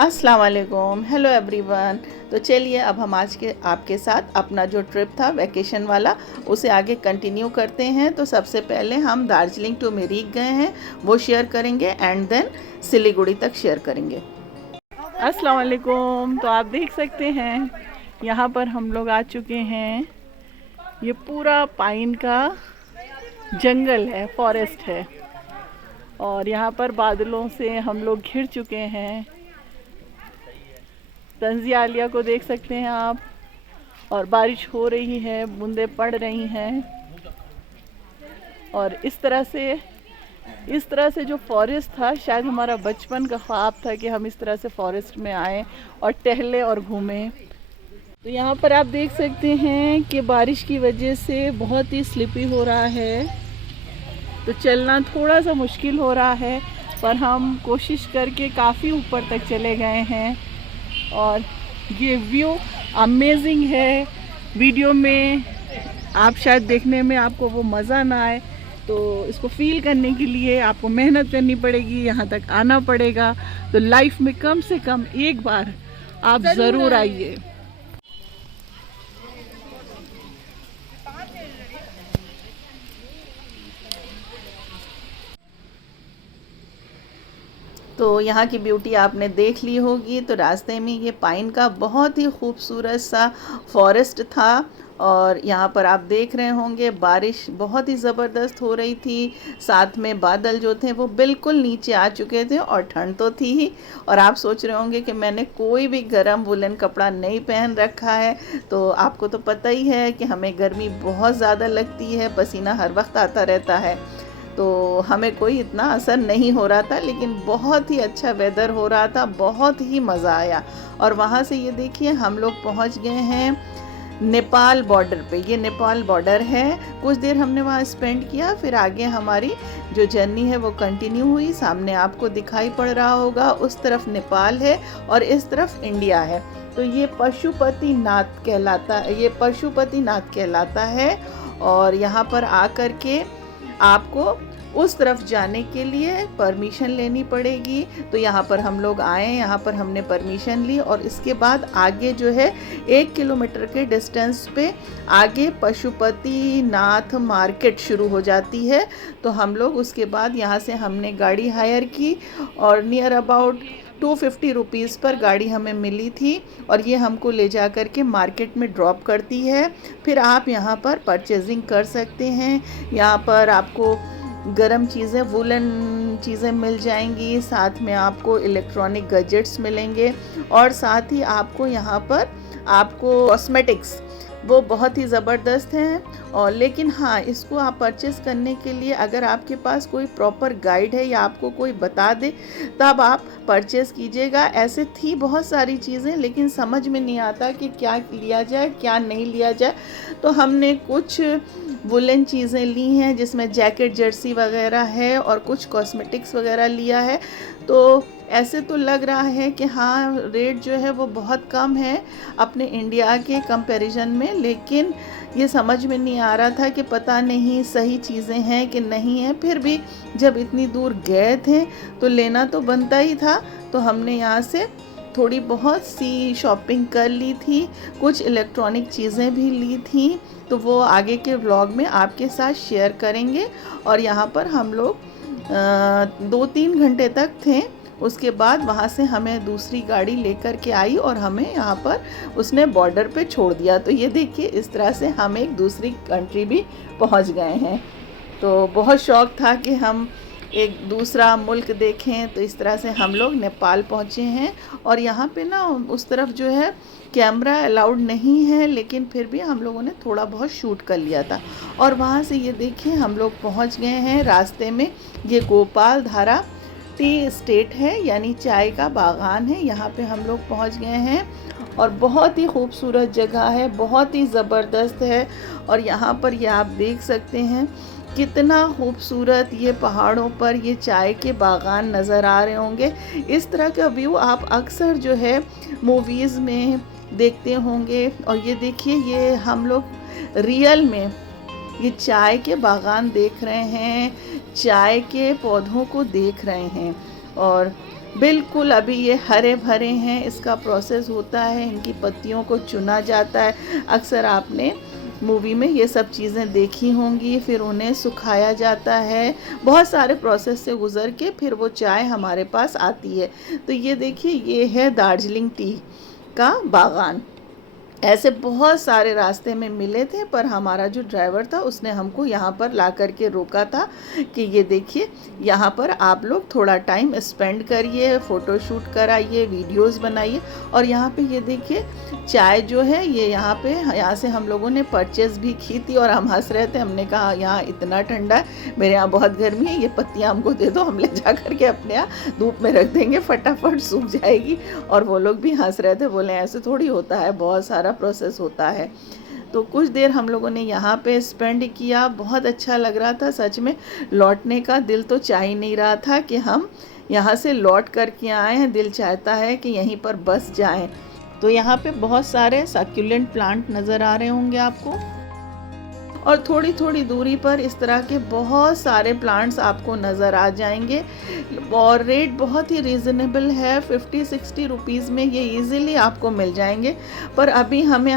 अस्सलाम वालेकुम, hello everyone. तो चलिए अब हम आज के आपके साथ अपना जो ट्रिप था वैकेशन वाला उसे आगे कंटिन्यू करते हैं। तो सबसे पहले हम दार्जिलिंग टू मिरिक गए हैं, वो शेयर करेंगे एंड देन सिलीगुड़ी तक शेयर करेंगे। अस्सलाम वालेकुम। तो आप देख सकते हैं यहाँ पर हम लोग आ चुके हैं। ये पूरा पाइन का जंगल है, फॉरेस्ट है, और यहाँ पर बादलों से हम लोग घिर चुके हैं। तंजिया आलिया को देख सकते हैं आप, और बारिश हो रही है, बूंदें पड़ रही हैं। और इस तरह से जो फॉरेस्ट था, शायद हमारा बचपन का ख्वाब था कि हम इस तरह से फॉरेस्ट में आएँ और टहले और घूमें। तो यहाँ पर आप देख सकते हैं कि बारिश की वजह से बहुत ही स्लिपी हो रहा है, तो चलना थोड़ा सा मुश्किल हो रहा है, पर हम कोशिश करके काफ़ी ऊपर तक चले गए हैं। और ये व्यू अमेजिंग है। वीडियो में आप शायद देखने में आपको वो मज़ा ना आए, तो इसको फील करने के लिए आपको मेहनत करनी पड़ेगी, यहाँ तक आना पड़ेगा। तो लाइफ में कम से कम एक बार आप ज़रूर आइए। तो यहाँ की ब्यूटी आपने देख ली होगी। तो रास्ते में ये पाइन का बहुत ही खूबसूरत सा फॉरेस्ट था, और यहाँ पर आप देख रहे होंगे बारिश बहुत ही ज़बरदस्त हो रही थी। साथ में बादल जो थे वो बिल्कुल नीचे आ चुके थे, और ठंड तो थी ही। और आप सोच रहे होंगे कि मैंने कोई भी गर्म वुलन कपड़ा नहीं पहन रखा है। तो आपको तो पता ही है कि हमें गर्मी बहुत ज़्यादा लगती है, पसीना हर वक्त आता रहता है, तो हमें कोई इतना असर नहीं हो रहा था। लेकिन बहुत ही अच्छा वेदर हो रहा था, बहुत ही मज़ा आया। और वहाँ से ये देखिए हम लोग पहुँच गए हैं नेपाल बॉर्डर पे। ये नेपाल बॉर्डर है। कुछ देर हमने वहाँ स्पेंड किया, फिर आगे हमारी जो जर्नी है वो कंटिन्यू हुई। सामने आपको दिखाई पड़ रहा होगा, उस तरफ नेपाल है और इस तरफ इंडिया है। तो ये पशुपतिनाथ कहलाता है। और यहाँ पर आकर के आपको उस तरफ जाने के लिए परमिशन लेनी पड़ेगी। तो यहाँ पर हम लोग आए, यहाँ पर हमने परमिशन ली, और इसके बाद आगे जो है 1 किलोमीटर के डिस्टेंस पे आगे पशुपतिनाथ मार्केट शुरू हो जाती है। तो हम लोग उसके बाद यहाँ से हमने गाड़ी हायर की, और नियर अबाउट 250 रुपीज़ पर गाड़ी हमें मिली थी, और ये हमको ले जा कर के मार्केट में ड्रॉप करती है। फिर आप यहाँ पर परचेजिंग कर सकते हैं। यहाँ पर आपको गरम चीज़ें, वुलन चीज़ें मिल जाएंगी, साथ में आपको इलेक्ट्रॉनिक गैजेट्स मिलेंगे, और साथ ही आपको यहाँ पर आपको कॉस्मेटिक्स वो बहुत ही ज़बरदस्त हैं। और लेकिन हाँ, इसको आप परचेज़ करने के लिए अगर आपके पास कोई प्रॉपर गाइड है या आपको कोई बता दे तब आप परचेज़ कीजिएगा। ऐसे थी बहुत सारी चीज़ें, लेकिन समझ में नहीं आता कि क्या लिया जाए क्या नहीं लिया जाए। तो हमने कुछ वुलन चीज़ें ली हैं, जिसमें जैकेट, जर्सी वगैरह है, और कुछ कॉस्मेटिक्स वगैरह लिया है। तो ऐसे तो लग रहा है कि हाँ, रेट जो है वो बहुत कम है अपने इंडिया के कंपैरिजन में, लेकिन ये समझ में नहीं आ रहा था कि पता नहीं सही चीज़ें हैं कि नहीं हैं। फिर भी जब इतनी दूर गए थे तो लेना तो बनता ही था। तो हमने यहाँ से थोड़ी बहुत सी शॉपिंग कर ली थी, कुछ इलेक्ट्रॉनिक चीज़ें भी ली थी। तो वो आगे के व्लॉग में आपके साथ शेयर करेंगे। और यहाँ पर हम लोग 2-3 घंटे तक थे। उसके बाद वहाँ से हमें दूसरी गाड़ी लेकर के आई, और हमें यहाँ पर उसने बॉर्डर पे छोड़ दिया। तो ये देखिए, इस तरह से हम एक दूसरी कंट्री भी पहुँच गए हैं। तो बहुत शौक़ था कि हम एक दूसरा मुल्क देखें। तो इस तरह से हम लोग नेपाल पहुँचे हैं। और यहाँ पे ना उस तरफ जो है कैमरा अलाउड नहीं है, लेकिन फिर भी हम लोगों ने थोड़ा बहुत शूट कर लिया था। और वहाँ से ये देखिए हम लोग पहुँच गए हैं। रास्ते में ये गोपाल धारा टी स्टेट है, यानी चाय का बागान है। यहाँ पे हम लोग पहुँच गए हैं, और बहुत ही खूबसूरत जगह है, बहुत ही ज़बरदस्त है। और यहाँ पर ये आप देख सकते हैं कितना खूबसूरत ये पहाड़ों पर ये चाय के बागान नज़र आ रहे होंगे। इस तरह का व्यू आप अक्सर जो है मूवीज़ में देखते होंगे। और ये देखिए, ये हम लोग रियल में ये चाय के बागान देख रहे हैं, चाय के पौधों को देख रहे हैं। और बिल्कुल अभी ये हरे भरे हैं, इसका प्रोसेस होता है, इनकी पत्तियों को चुना जाता है। अक्सर आपने मूवी में ये सब चीज़ें देखी होंगी। फिर उन्हें सुखाया जाता है, बहुत सारे प्रोसेस से गुज़र के फिर वो चाय हमारे पास आती है। तो ये देखिए, ये है दार्जिलिंग टी का बागान। ऐसे बहुत सारे रास्ते में मिले थे, पर हमारा जो ड्राइवर था उसने हमको यहाँ पर ला कर के रोका था कि ये देखिए, यहाँ पर आप लोग थोड़ा टाइम स्पेंड करिए, फ़ोटो शूट कराइए, वीडियोस बनाइए। और यहाँ पे ये देखिए, चाय जो है ये यहाँ से हम लोगों ने परचेज़ भी की थी। और हम हंस रहे थे, हमने कहा यहाँ इतना ठंडा है, मेरे यहाँ बहुत गर्मी है, ये पत्तियाँ हमको दे दो, हम ले जा करके अपने यहाँ धूप में रख देंगे, फटाफट सूख जाएगी। और वो लोग भी हंस रहे थे, बोले ऐसे थोड़ी होता है, बहुत सारा प्रोसेस होता है। तो कुछ देर हम लोगों ने यहाँ पे स्पेंड किया, बहुत अच्छा लग रहा था सच में। लौटने का दिल तो चाह ही नहीं रहा था कि हम यहाँ से लौट करके आए हैं, दिल चाहता है कि यहीं पर बस जाएं। तो यहाँ पे बहुत सारे सक्यूलेंट प्लांट नज़र आ रहे होंगे आपको, और थोड़ी थोड़ी दूरी पर इस तरह के बहुत सारे प्लांट्स आपको नज़र आ जाएंगे। और रेट बहुत ही रीज़नेबल है, 50-60 रुपीज़ में ये इजीली आपको मिल जाएंगे। पर अभी हमें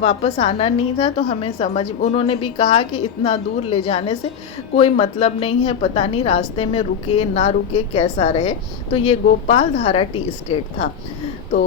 वापस आना नहीं था, तो हमें उन्होंने भी कहा कि इतना दूर ले जाने से कोई मतलब नहीं है, पता नहीं रास्ते में रुके ना रुके कैसा रहे। तो ये गोपाल धारा टी एस्टेट था। तो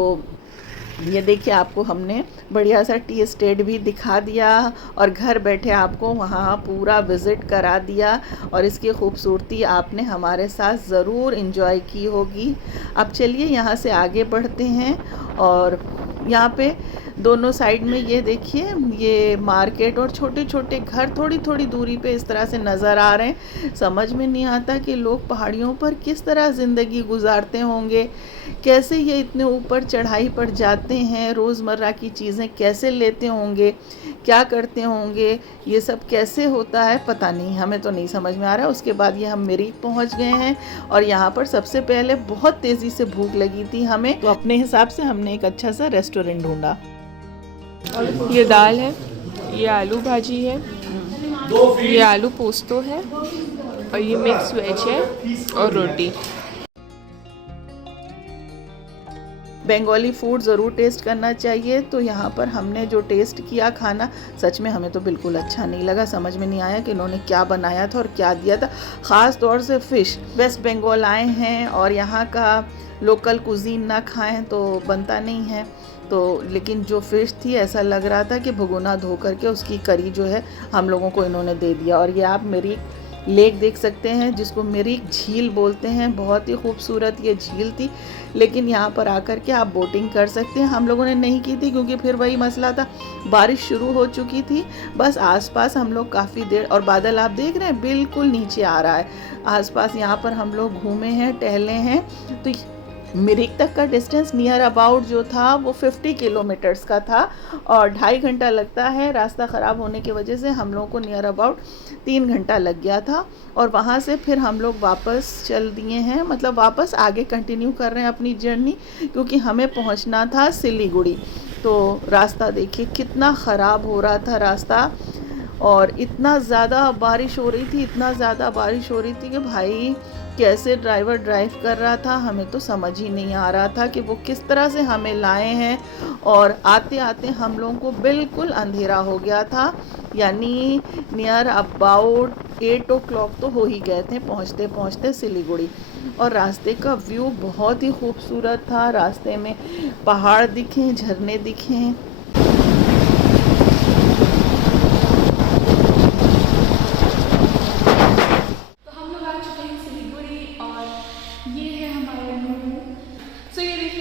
ये देखिए, आपको हमने बढ़िया सा टी एस्टेट भी दिखा दिया, और घर बैठे आपको वहाँ पूरा विज़िट करा दिया, और इसकी खूबसूरती आपने हमारे साथ ज़रूर एंजॉय की होगी। अब चलिए यहाँ से आगे बढ़ते हैं। और यहाँ पे दोनों साइड में ये देखिए, ये मार्केट और छोटे छोटे घर थोड़ी थोड़ी दूरी पे इस तरह से नज़र आ रहे हैं। समझ में नहीं आता कि लोग पहाड़ियों पर किस तरह ज़िंदगी गुजारते होंगे, कैसे ये इतने ऊपर चढ़ाई पर जाते हैं, रोज़मर्रा की चीज़ें कैसे लेते होंगे, क्या करते होंगे, ये सब कैसे होता है पता नहीं, हमें तो नहीं समझ में आ रहा। उसके बाद ये हम मिरिक पहुंच गए हैं, और यहाँ पर सबसे पहले बहुत तेज़ी से भूख लगी थी हमें, तो अपने हिसाब से हमने एक अच्छा सा रेस्टोरेंट ढूंढा। ये दाल है, ये आलू भाजी है, ये आलू पोस्तो है, और ये मिक्स वेज है, और रोटी। बंगाली फूड ज़रूर टेस्ट करना चाहिए। तो यहाँ पर हमने जो टेस्ट किया खाना, सच में हमें तो बिल्कुल अच्छा नहीं लगा। समझ में नहीं आया कि इन्होंने क्या बनाया था और क्या दिया था। ख़ास तौर से फ़िश, वेस्ट बंगाल आए हैं और यहाँ का लोकल कुजीन ना खाएं तो बनता नहीं है। तो लेकिन जो फ़िश थी, ऐसा लग रहा था कि भगोना धो करके उसकी करी जो है हम लोगों को इन्होंने दे दिया। और ये आप मिरिक लेक देख सकते हैं, जिसको मिरिक झील बोलते हैं। बहुत ही खूबसूरत ये झील थी, लेकिन यहाँ पर आकर के आप बोटिंग कर सकते हैं। हम लोगों ने नहीं की थी, क्योंकि फिर वही मसला था, बारिश शुरू हो चुकी थी। बस आसपास हम लोग काफ़ी देर, और बादल आप देख रहे हैं बिल्कुल नीचे आ रहा है। आसपास यहाँ पर हम लोग घूमे हैं, टहले हैं। तो मिरिक तक का डिस्टेंस नियर अबाउट जो था वो 50 किलोमीटर्स का था, और 2.5 घंटा लगता है। रास्ता ख़राब होने की वजह से हम लोगों को नियर अबाउट 3 घंटा लग गया था। और वहाँ से फिर हम लोग वापस चल दिए हैं, मतलब वापस आगे कंटिन्यू कर रहे हैं अपनी जर्नी, क्योंकि हमें पहुँचना था सिलीगुड़ी। तो रास्ता देखिए कितना ख़राब हो रहा था रास्ता, और इतना ज़्यादा बारिश हो रही थी, इतना ज़्यादा बारिश हो रही थी कि भाई कैसे ड्राइवर ड्राइव कर रहा था, हमें तो समझ ही नहीं आ रहा था कि वो किस तरह से हमें लाए हैं। और आते आते हम लोगों को बिल्कुल अंधेरा हो गया था, यानी नियर अबाउट 8 o'clock तो हो ही गए थे पहुँचते पहुँचते सिलीगुड़ी। और रास्ते का व्यू बहुत ही खूबसूरत था, रास्ते में पहाड़ दिखे, झरने दिखे।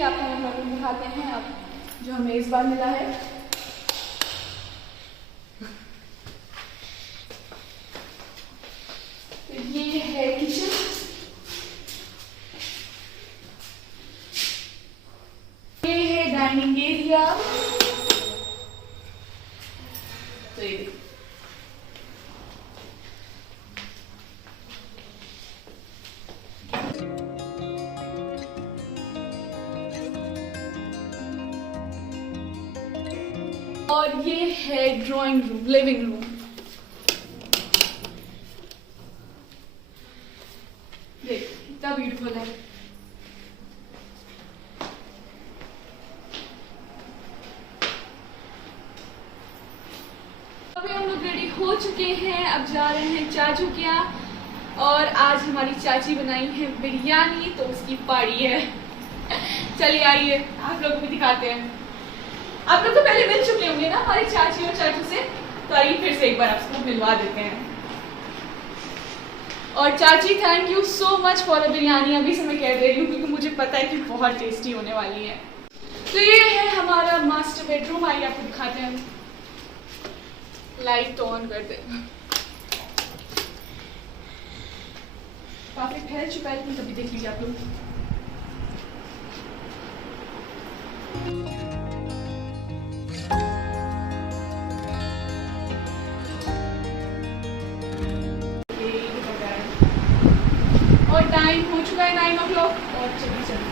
आपको हम लोग दिखाते हैं अब जो हमें इस बार मिला है। तो ये है किचन, ये है डाइनिंग एरिया। तो ये और ये है ड्राइंग रूम, लिविंग रूम। देख कितना ब्यूटीफुल है। चुके हैं, अब जा रहे हैं चाचू के यहाँ। और आज हमारी चाची बनाई है बिरयानी, तो उसकी पार्टी है। चलिए आइए आप लोग को भी दिखाते हैं। आप लोग तो पहले मिल चुके होंगे ना हमारी चाची और चाचू से, तो आइए फिर से एक बार आपको मिलवा देते हैं। और चाची thank you so much for the biryani, अभी से मैं कह दे रही हूँ क्योंकि मुझे पता है कि बहुत टेस्टी होने वाली है। तो ये है हमारा मास्टर बेडरूम, आइए आपको दिखाते हैं। लाइट तो ऑन कर दे। काफी फैल चुका है लेकिन कभी देख लीजिए आप लोग। और टाइम हो चुका है 9 o'clock और चलिए।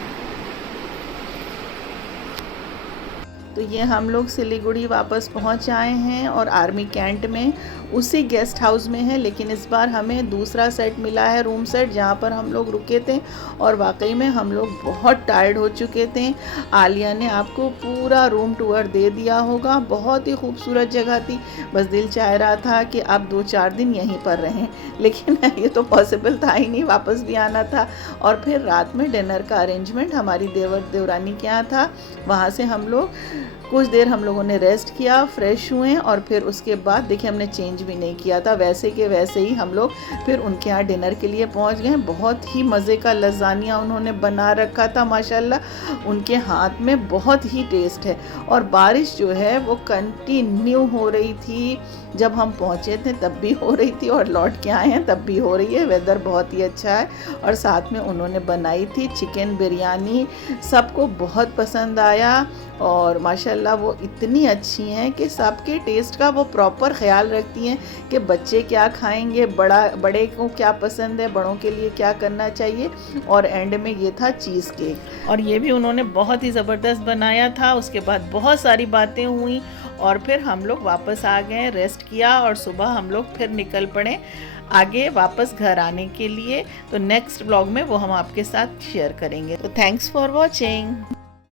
तो ये हम लोग सिलीगुड़ी वापस पहुंच आए हैं और आर्मी कैंट में उसी गेस्ट हाउस में है, लेकिन इस बार हमें दूसरा सेट मिला है, रूम सेट, जहां पर हम लोग रुके थे। और वाकई में हम लोग बहुत टायर्ड हो चुके थे। आलिया ने आपको पूरा रूम टूर दे दिया होगा, बहुत ही खूबसूरत जगह थी। बस दिल चाह रहा था कि अब 2-4 दिन यहीं पर रहें, लेकिन ये तो पॉसिबल था ही नहीं, वापस भी आना था। और फिर रात में डिनर का अरेंजमेंट हमारी देवर देवरानी के यहाँ था। वहाँ से हम लोग कुछ देर हम लोगों ने रेस्ट किया, फ्रेश हुए, और फिर उसके बाद देखिए हमने चेंज भी नहीं किया था, वैसे के वैसे ही हम लोग फिर उनके यहाँ डिनर के लिए पहुँच गए। बहुत ही मज़े का लज़ानिया उन्होंने बना रखा था माशाल्लाह, उनके हाथ में बहुत ही टेस्ट है। और बारिश जो है वो कंटिन्यू हो रही थी, जब हम पहुँचे थे तब भी हो रही थी और लौट के आए हैं तब भी हो रही है। वेदर बहुत ही अच्छा है। और साथ में उन्होंने बनाई थी चिकन बिरयानी, सबको बहुत पसंद आया। और माशाल्लाह वो इतनी अच्छी हैं कि सबके टेस्ट का वो प्रॉपर ख्याल रखती हैं कि बच्चे क्या खाएंगे, बड़े को क्या पसंद है, बड़ों के लिए क्या करना चाहिए। और एंड में ये था चीज़ केक, और ये भी उन्होंने बहुत ही ज़बरदस्त बनाया था। उसके बाद बहुत सारी बातें हुई और फिर हम लोग वापस आ गए, रेस्ट किया, और सुबह हम लोग फिर निकल पड़े आगे वापस घर आने के लिए। तो नेक्स्ट व्लॉग में वो हम आपके साथ शेयर करेंगे। तो थैंक्स फॉर वॉचिंग।